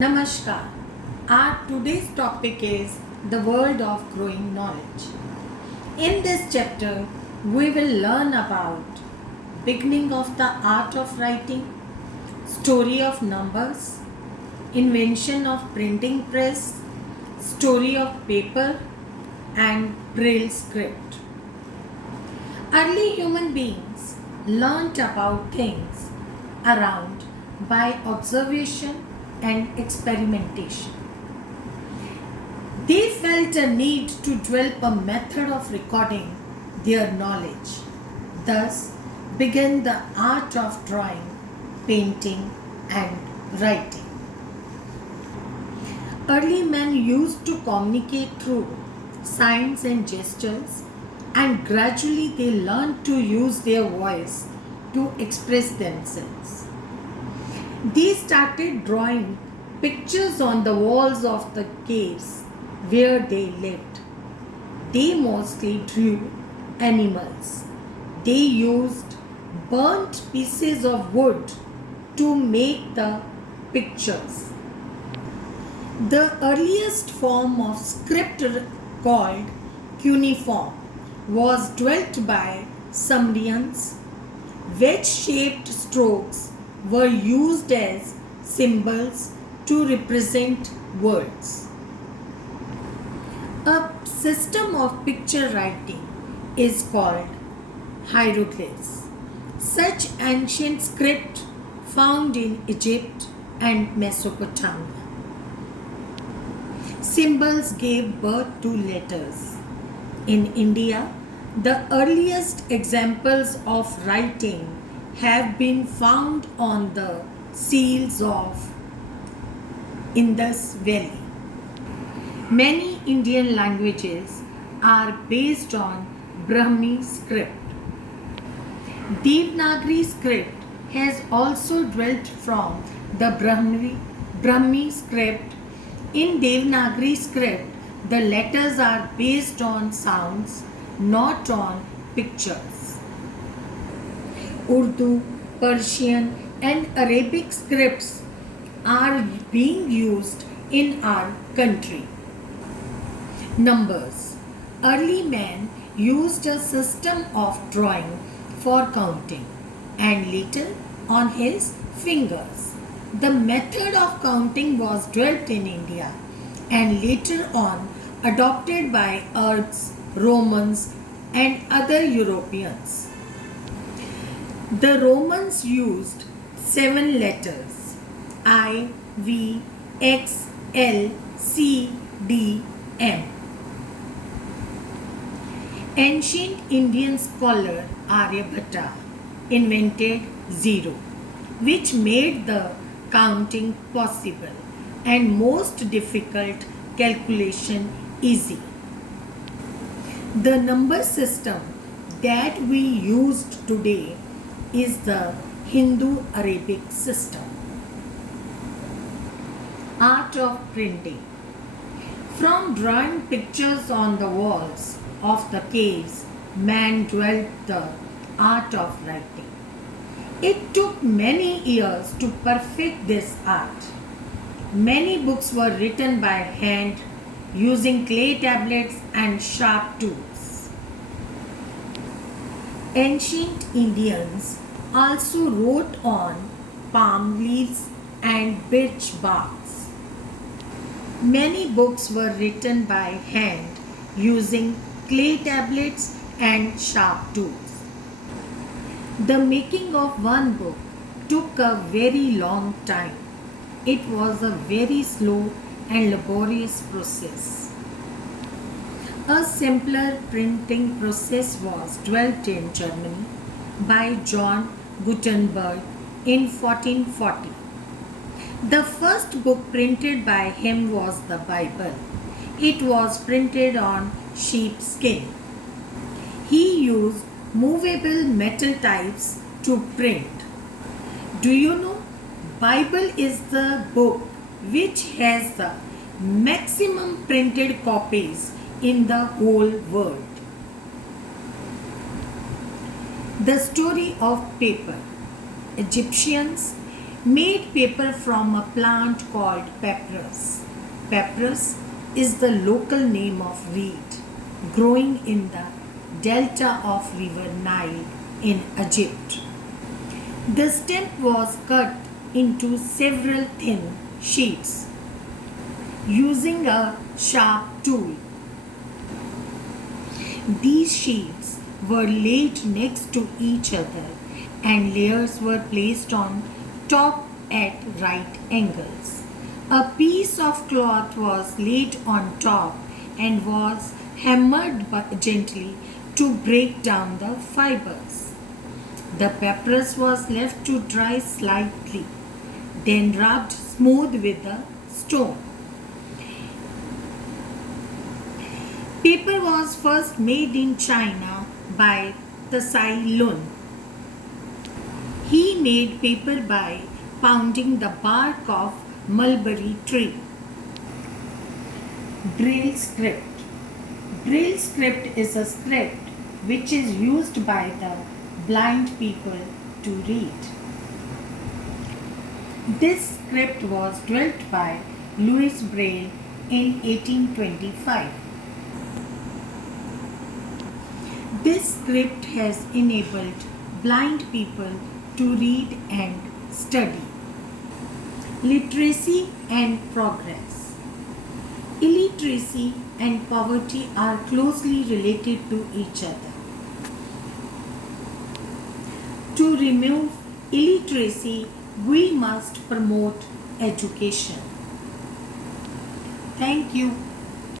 Namaskar. Our today's topic is the world of growing knowledge. In this chapter, we will learn about beginning of the art of writing, story of numbers, invention of printing press, story of paper, and braille script. Early human beings learnt about things around by observation and experimentation. They felt a need to develop a method of recording their knowledge. Thus began the art of drawing, painting, and writing. Early men used to communicate through signs and gestures, and gradually they learned to use their voice to express themselves. They started drawing pictures on the walls of the caves where they lived. They mostly drew animals. They used burnt pieces of wood to make the pictures. The earliest form of script called cuneiform was developed by Sumerians. Wedge-shaped strokes were used as symbols to represent words. A system of picture writing is called hieroglyphs. Such ancient script found in Egypt and Mesopotamia. Symbols gave birth to letters. In India, the earliest examples of writing have been found on the seals of Indus Valley. Many Indian languages are based on Brahmi script. Devanagari script has also developed from the Brahmi script. In Devanagari script, the letters are based on sounds, not on pictures. Urdu, Persian, and Arabic scripts are being used in our country. Numbers. Early man used a system of drawing for counting and later on his fingers. The method of counting was developed in India and later on adopted by Arabs, Romans, and other Europeans. The Romans used 7 letters I, V, X, L, C, D, M. Ancient Indian scholar Aryabhatta invented zero, which made the counting possible and most difficult calculation easy. The number system that we used today is the Hindu-Arabic system. Art of printing. From drawing pictures on the walls of the caves, man developed the art of writing. It took many years to perfect this art. Many books were written by hand using clay tablets and sharp tools. Ancient Indians also wrote on palm leaves and birch barks. Many books were written by hand using clay tablets and sharp tools. The making of one book took a very long time. It was a very slow and laborious process. A simpler printing process was developed in Germany by John Gutenberg in 1440. The first book printed by him was the Bible. It was printed on sheepskin. He used movable metal types to print. Do you know? Bible is the book which has the maximum printed copies in the whole world. The story of paper. Egyptians made paper from a plant called papyrus. Papyrus is the local name of reed growing in the delta of river Nile in Egypt. The stem was cut into several thin sheets using a sharp tool. These sheets were laid next to each other and layers were placed on top at right angles. A piece of cloth was laid on top and was hammered gently to break down the fibers. The papyrus was left to dry slightly, then rubbed smooth with a stone. Paper was first made in China by Tsai Lun. He made paper by pounding the bark of mulberry tree. Braille script. Braille script is a script which is used by the blind people to read. This script was developed by Louis Braille in 1825. This script has enabled blind people to read and study. Literacy and progress. Illiteracy and poverty are closely related to each other. To remove illiteracy, we must promote education. Thank you.